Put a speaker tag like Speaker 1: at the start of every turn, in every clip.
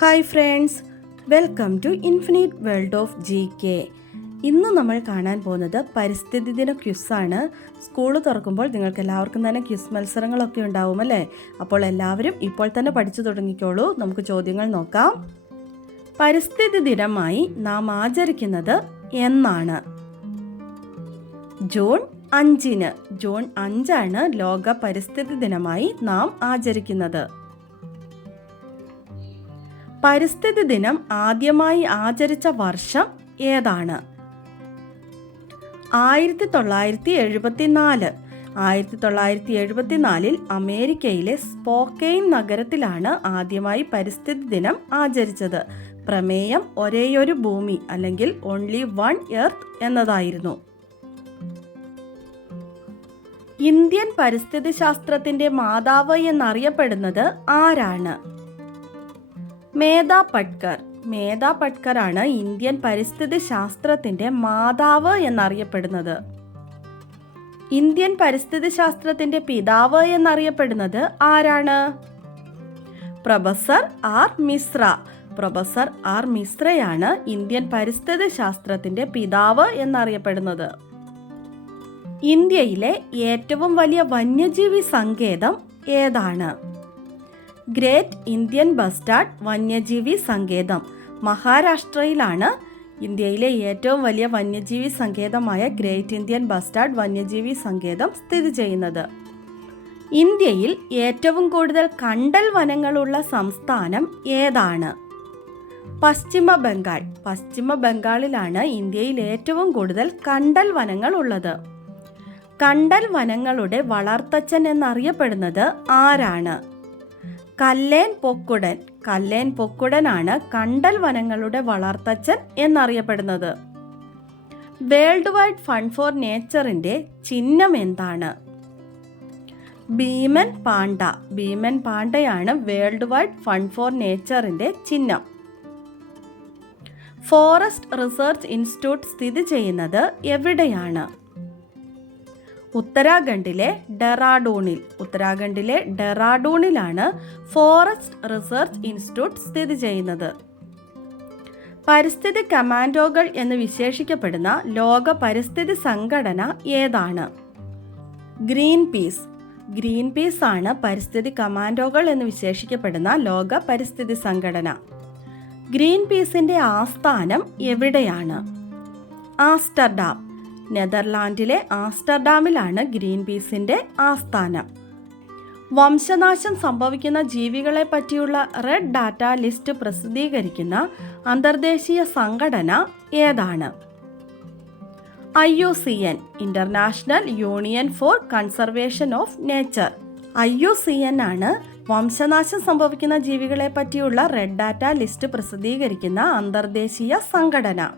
Speaker 1: Hi friends welcome to infinite world of G K. ഇന്ന് നമ്മൾ കാണാൻ പോകുന്നത് പരിസ്ഥിതി ദിന ക്യുസാണ് സ്കൂൾ തുറക്കുമ്പോൾ നിങ്ങൾക്ക് എല്ലാവർക്കും തന്നെ ക്യുസ് മത്സരങ്ങളൊക്കെ ഉണ്ടാവും അല്ലേ? അപ്പോൾ എല്ലാവരും ഇപ്പോൾ തന്നെ പഠിച്ചു തുടങ്ങിക്കോളൂ. നമുക്ക് ചോദ്യങ്ങൾ നോക്കാം. പരിസ്ഥിതി ദിനമായി നാം ആചരിക്കുന്നത് എന്നാണ്. ജൂൺ അഞ്ചിന് ജൂൺ അഞ്ചാണ് ലോക പരിസ്ഥിതി ദിനമായി നാം ആചരിക്കുന്നത്. പരിസ്ഥിതി ദിനം ആദ്യമായി ആചരിച്ച വർഷം ഏതാണ്? ആയിരത്തി തൊള്ളായിരത്തി എഴുപത്തിനാല് ആയിരത്തി തൊള്ളായിരത്തി എഴുപത്തിനാലിൽ അമേരിക്കയിലെ സ്പോക്കെയിൻ നഗരത്തിലാണ് ആദ്യമായി പരിസ്ഥിതി ദിനം ആചരിച്ചത്. പ്രമേയം ഒരേയൊരു ഭൂമി അല്ലെങ്കിൽ ഓൺലി വൺ എർത്ത് എന്നതായിരുന്നു. ഇന്ത്യൻ പരിസ്ഥിതി ശാസ്ത്രത്തിന്റെ മാതാവ് എന്നറിയപ്പെടുന്നത് ആരാണ്? മേധ പട്കർ. മേധ ആണ് ഇന്ത്യൻ പരിസ്ഥിതി ശാസ്ത്രത്തിന്റെ മാതാവ് എന്നറിയപ്പെടുന്നത്. ഇന്ത്യൻ പരിസ്ഥിതി ശാസ്ത്രത്തിന്റെ പിതാവ് എന്നറിയപ്പെടുന്നത് ആരാണ്? Professor R Mishra. Professor R മിശ്രയാണ് Indian പരിസ്ഥിതി ശാസ്ത്രത്തിന്റെ പിതാവ് എന്നറിയപ്പെടുന്നത്. ഇന്ത്യയിലെ ഏറ്റവും വലിയ വന്യജീവി സങ്കേതം ഏതാണ്? ഗ്രേറ്റ് ഇന്ത്യൻ ബസ്റ്റാർഡ് വന്യജീവി സങ്കേതം. മഹാരാഷ്ട്രയിലാണ് ഇന്ത്യയിലെ ഏറ്റവും വലിയ വന്യജീവി സങ്കേതമായ ഗ്രേറ്റ് ഇന്ത്യൻ ബസ്റ്റാർഡ് വന്യജീവി സങ്കേതം സ്ഥിതി ചെയ്യുന്നത്. ഇന്ത്യയിൽ ഏറ്റവും കൂടുതൽ കണ്ടൽ വനങ്ങളുള്ള സംസ്ഥാനം ഏതാണ്? പശ്ചിമ ബംഗാൾ. പശ്ചിമ ബംഗാളിലാണ് ഇന്ത്യയിൽ ഏറ്റവും കൂടുതൽ കണ്ടൽ വനങ്ങൾ ഉള്ളത്. കണ്ടൽ വനങ്ങളുടെ വളർത്തച്ഛൻ എന്നറിയപ്പെടുന്നത് ആരാണ്? കല്ലേൻ പൊക്കുടൻ. കല്ലേൻ പൊക്കുടനാണ് കണ്ടൽ വനങ്ങളുടെ വളർത്തച്ഛൻ എന്നറിയപ്പെടുന്നത്. വേൾഡ് വൈഡ് ഫണ്ട് ഫോർ നേച്ചറിന്റെ ചിഹ്നം എന്താണ്? ഭീമൻ പാണ്ഡ. ഭീമൻ പാണ്ഡയാണ് വേൾഡ് വൈഡ് ഫണ്ട് ഫോർ നേച്ചറിന്റെ ചിഹ്നം. ഫോറസ്റ്റ് റിസർച്ച് ഇൻസ്റ്റിറ്റ്യൂട്ട് സ്ഥിതി ചെയ്യുന്നത് എവിടെയാണ്? ഉത്തരാഖണ്ഡിലെ ഡെറാഡൂണിൽ. ഉത്തരാഖണ്ഡിലെ ഡെറാഡൂണിലാണ് ഫോറസ്റ്റ് റിസർച്ച് ഇൻസ്റ്റിറ്റ്യൂട്ട് സ്ഥിതി ചെയ്യുന്നത്. പരിസ്ഥിതി കമാൻഡോകൾ എന്ന് വിശേഷിക്കപ്പെടുന്ന ലോക പരിസ്ഥിതി സംഘടന ഏതാണ്? Green peas. ഗ്രീൻ പീസ് ആണ് പരിസ്ഥിതി കമാൻഡോകൾ എന്ന് വിശേഷിക്കപ്പെടുന്ന ലോക പരിസ്ഥിതി സംഘടന. ഗ്രീൻ പീസിന്റെ ആസ്ഥാനം എവിടെയാണ്? ആസ്റ്റർഡാം. നെതർലാൻഡിലെ ആംസ്റ്റർഡാമിലാണ് ഗ്രീൻ പീസിന്റെ ആസ്ഥാനം. വംശനാശം സംഭവിക്കുന്ന ജീവികളെ പറ്റിയുള്ള റെഡ് ഡാറ്റ ലിസ്റ്റ് പ്രസിദ്ധീകരിക്കുന്ന അന്തർദേശീയ സംഘടന ഏതാണ്? I U C N international union for conservation of nature. I U C N ആണ് വംശനാശം സംഭവിക്കുന്ന ജീവികളെ പറ്റിയുള്ള റെഡ് ഡാറ്റ ലിസ്റ്റ് പ്രസിദ്ധീകരിക്കുന്ന അന്തർദേശീയ സംഘടന.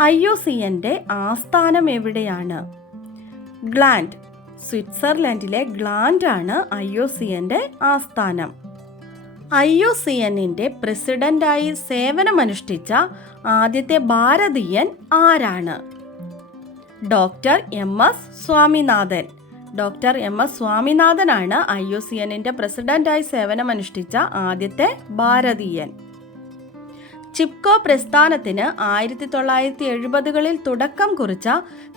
Speaker 1: ഐ യു സി എന്റെ ആസ്ഥാനം എവിടെയാണ്? ഗ്ലാൻഡ് സ്വിറ്റ്സർലൻഡിലെ ഗ്ലാൻഡ് ആണ് ഐ യു സി എന്റെ ആസ്ഥാനം. ഐ യു സി എന്നിന്റെ പ്രസിഡന്റായി സേവനമനുഷ്ഠിച്ച ആദ്യത്തെ ഭാരതീയൻ ആരാണ്? Doctor M S Swaminathan. Doctor M S സ്വാമിനാഥനാണ് I U C എന്നിന്റെ പ്രസിഡന്റായി സേവനമനുഷ്ഠിച്ച ആദ്യത്തെ ഭാരതീയൻ. ചിപ്കോ പ്രസ്ഥാനത്തിന് ആയിരത്തി തൊള്ളായിരത്തി എഴുപതുകളിൽ തുടക്കം കുറിച്ച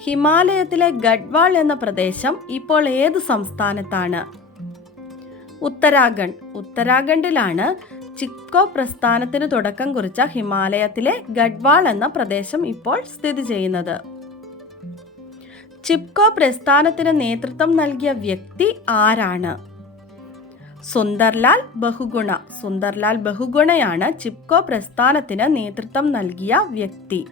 Speaker 1: ഹിമാലയത്തിലെ ഗഡ്വാൾ എന്ന പ്രദേശം ഇപ്പോൾ ഏത് സംസ്ഥാനത്താണ്? ഉത്തരാഖണ്ഡ്. ഉത്തരാഖണ്ഡിലാണ് ചിപ്കോ പ്രസ്ഥാനത്തിന് തുടക്കം കുറിച്ച ഹിമാലയത്തിലെ ഗഡ്വാൾ എന്ന പ്രദേശം ഇപ്പോൾ സ്ഥിതി ചെയ്യുന്നത്. ചിപ്കോ പ്രസ്ഥാനത്തിന് നേതൃത്വം നൽകിയ വ്യക്തി ആരാണ്? സുന്ദർലാൽ ബഹുഗുണ. സുന്ദർലാൽ ബഹുഗുണയാണ് ചിപ്കോ പ്രസ്ഥാനത്തിന് നേതൃത്വം നൽകിയ വ്യക്തി.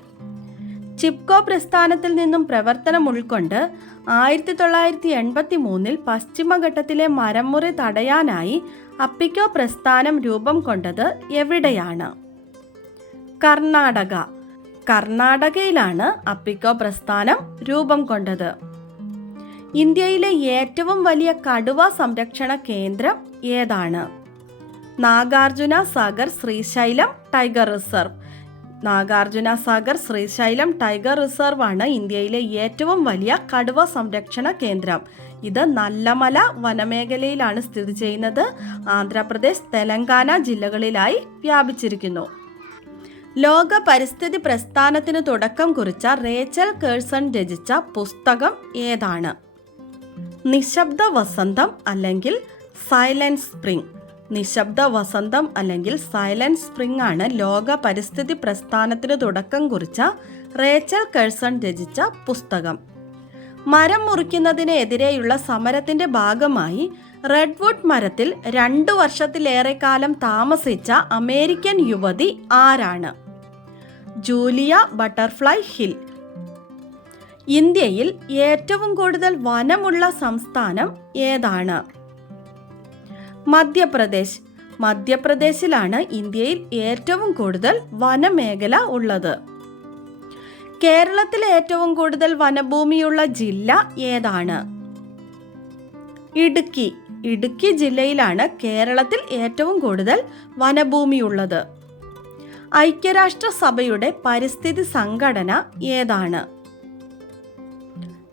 Speaker 1: ചിപ്കോ പ്രസ്ഥാനത്തിൽ നിന്നും പ്രവർത്തനം ഉൾക്കൊണ്ട് ആയിരത്തി തൊള്ളായിരത്തി എൺപത്തി മൂന്നിൽ പശ്ചിമഘട്ടത്തിലെ മരമുറി തടയാനായി അപ്പിക്കോ പ്രസ്ഥാനം രൂപം കൊണ്ടത് എവിടെയാണ്? കർണാടക. കർണാടകയിലാണ് അപ്പിക്കോ പ്രസ്ഥാനം രൂപം കൊണ്ടത്. ഇന്ത്യയിലെ ഏറ്റവും വലിയ കടുവ സംരക്ഷണ കേന്ദ്രം ഏതാണ്? Nagarjuna Sagar Srisailam tiger reserve. Nagarjuna Sagar Srisailam tiger reserve ആണ് ഇന്ത്യയിലെ ഏറ്റവും വലിയ കടുവ സംരക്ഷണ കേന്ദ്രം. ഇത് നല്ലമല വനമേഖലയിലാണ് സ്ഥിതി ചെയ്യുന്നത്. ആന്ധ്രാപ്രദേശ് തെലങ്കാന ജില്ലകളിലായി വ്യാപിച്ചിരിക്കുന്നു. ലോക പരിസ്ഥിതി പ്രസ്ഥാനത്തിന് തുടക്കം കുറിച്ച റേച്ചൽ കേഴ്സൺ രചിച്ച പുസ്തകം ഏതാണ്? നിശബ്ദ വസന്തം അല്ലെങ്കിൽ സൈലന്റ് സ്പ്രിംഗ് നിശബ്ദ വസന്തം അല്ലെങ്കിൽ സൈലൻസ് സ്പ്രിംഗ് ആണ് ലോക പരിസ്ഥിതി പ്രസ്ഥാനത്തിന് തുടക്കം കുറിച്ച റേച്ചൽ കേഴ്സൺ രചിച്ച പുസ്തകം. മരം മുറിക്കുന്നതിനെതിരെയുള്ള സമരത്തിന്റെ ഭാഗമായി റെഡ്വുഡ് മരത്തിൽ രണ്ടു വർഷത്തിലേറെ കാലം താമസിച്ച അമേരിക്കൻ യുവതി ആരാണ്? Julia Butterfly Hill. ഇന്ത്യയിൽ ഏറ്റവും കൂടുതൽ വനമുള്ള സംസ്ഥാനം ഏതാണ്? മധ്യപ്രദേശ്. മധ്യപ്രദേശിലാണ് ഇന്ത്യയിൽ ഏറ്റവും കൂടുതൽ വനമേഖല ഉള്ളത്. കേരളത്തിൽ ഏറ്റവും കൂടുതൽ വനഭൂമിയുള്ള ജില്ല ഏതാണ്? ഇടുക്കി. ഇടുക്കി ജില്ലയിലാണ് കേരളത്തിൽ ഏറ്റവും കൂടുതൽ വനഭൂമിയുള്ളത്. ഐക്യരാഷ്ട്രസഭയുടെ പരിസ്ഥിതി സംഘടന ഏതാണ്?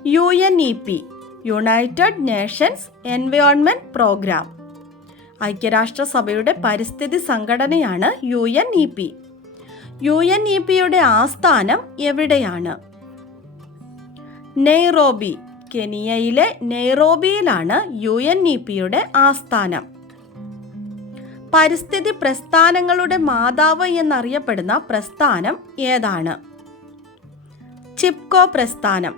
Speaker 1: U N E P United Nations Environment Programme. ഐക്യരാഷ്ട്രസഭയുടെ പരിസ്ഥിതി സംഘടനയാണ് U N E P. U N E പിയുടെ ആസ്ഥാനം എവിടെയാണ്? നെയ്റോബി കെനിയയിലെ നെയ്റോബിയിലാണ് യു എൻ ഇ പിയുടെ ആസ്ഥാനം. പരിസ്ഥിതി പ്രസ്ഥാനങ്ങളുടെ മാതാവ് എന്നറിയപ്പെടുന്ന പ്രസ്ഥാനം ഏതാണ്? ചിപ്കോ പ്രസ്ഥാനം.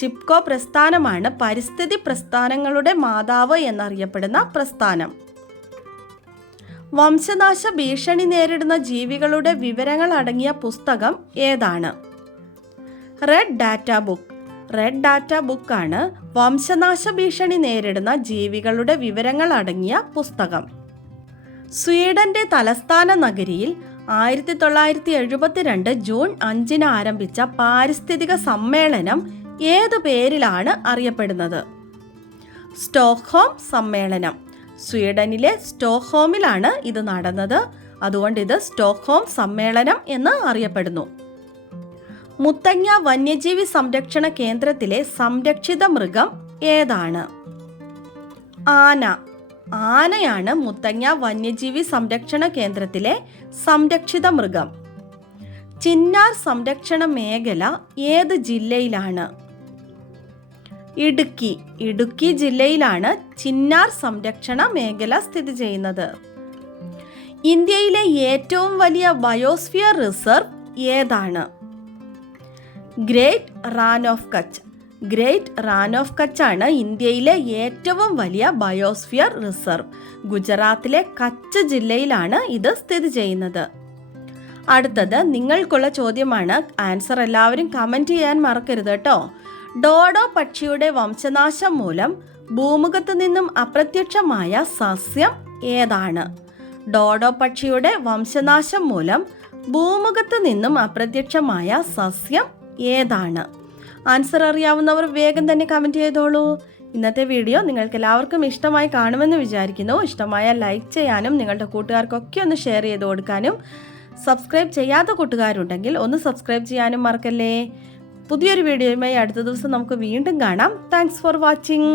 Speaker 1: ചിപ്കോ പ്രസ്ഥാനമാണ് പരിസ്ഥിതി പ്രസ്ഥാനങ്ങളുടെ മാതാവ് എന്നറിയപ്പെടുന്ന പ്രസ്ഥാനം. വംശനാശ ഭീഷണി നേരിടുന്ന ജീവികളുടെ വിവരങ്ങൾ അടങ്ങിയ പുസ്തകം ഏതാണ്? Red data book red data ബുക്കാണ് വംശനാശ ഭീഷണി നേരിടുന്ന ജീവികളുടെ വിവരങ്ങൾ അടങ്ങിയ പുസ്തകം. സ്വീഡന്റെ തലസ്ഥാന നഗരിയിൽ ആയിരത്തി തൊള്ളായിരത്തി എഴുപത്തിരണ്ട് ജൂൺ അഞ്ചിന് ആരംഭിച്ച പാരിസ്ഥിതിക സമ്മേളനം ഏതു പേരിലാണ് അറിയപ്പെടുന്നത്? സ്റ്റോക്ക്ഹോം സമ്മേളനം. സ്വീഡനിലെ സ്റ്റോക്ക്ഹോമിലാണ് ഇത് നടന്നത്. അതുകൊണ്ട് ഇത് സ്റ്റോക്ക്ഹോം സമ്മേളനം എന്ന് അറിയപ്പെടുന്നു. മുത്തങ്ങ വന്യജീവി സംരക്ഷണ കേന്ദ്രത്തിലെ സംരക്ഷിത മൃഗം ഏതാണ്? ആന. ആനയാണ് മുത്തങ്ങ വന്യജീവി സംരക്ഷണ കേന്ദ്രത്തിലെ സംരക്ഷിത മൃഗം. ചിന്നാർ സംരക്ഷണ മേഖല ഏത് ജില്ലയിലാണ്? ഇടുക്കി. ഇടുക്കി ജില്ലയിലാണ് ചിന്നാർ സംരക്ഷണ മേഖല സ്ഥിതി ചെയ്യുന്നത്. ഇന്ത്യയിലെ ഏറ്റവും വലിയ ബയോസ്ഫിയർ റിസർവ് ഏതാണ്? Great Rann of Kutch. Great Rann of Kutch ആണ് ഇന്ത്യയിലെ ഏറ്റവും വലിയ ബയോസ്ഫിയർ റിസർവ്. ഗുജറാത്തിലെ കച്ച് ജില്ലയിലാണ് ഇത് സ്ഥിതി ചെയ്യുന്നത്. അടുത്തത് നിങ്ങൾക്കുള്ള ചോദ്യമാണ്. ആൻസർ എല്ലാവരും കമന്റ് ചെയ്യാൻ മറക്കരുത് കേട്ടോ. ഡോഡോ പക്ഷിയുടെ വംശനാശം മൂലം ഭൂമുഖത്ത് നിന്നും അപ്രത്യക്ഷമായ സസ്യം ഏതാണ്? ഡോഡോ പക്ഷിയുടെ വംശനാശം മൂലം ഭൂമുഖത്ത് നിന്നും അപ്രത്യക്ഷമായ സസ്യം ഏതാണ്? ആൻസർ അറിയാവുന്നവർ വേഗം തന്നെ കമന്റ് ചെയ്തോളൂ. ഇന്നത്തെ വീഡിയോ നിങ്ങൾക്ക് എല്ലാവർക്കും ഇഷ്ടമായി കാണുമെന്ന് വിചാരിക്കുന്നു. ഇഷ്ടമായ ലൈക്ക് ചെയ്യാനും നിങ്ങളുടെ കൂട്ടുകാർക്കൊക്കെ ഒന്ന് ഷെയർ ചെയ്ത് കൊടുക്കാനും. സബ്സ്ക്രൈബ് ചെയ്യാത്ത കൂട്ടുകാരുണ്ടെങ്കിൽ ഒന്ന് സബ്സ്ക്രൈബ് ചെയ്യാനും മറക്കല്ലേ? പുതിയൊരു വീഡിയോയുമായി അടുത്ത ദിവസം നമുക്ക് വീണ്ടും കാണാം. Thanks for watching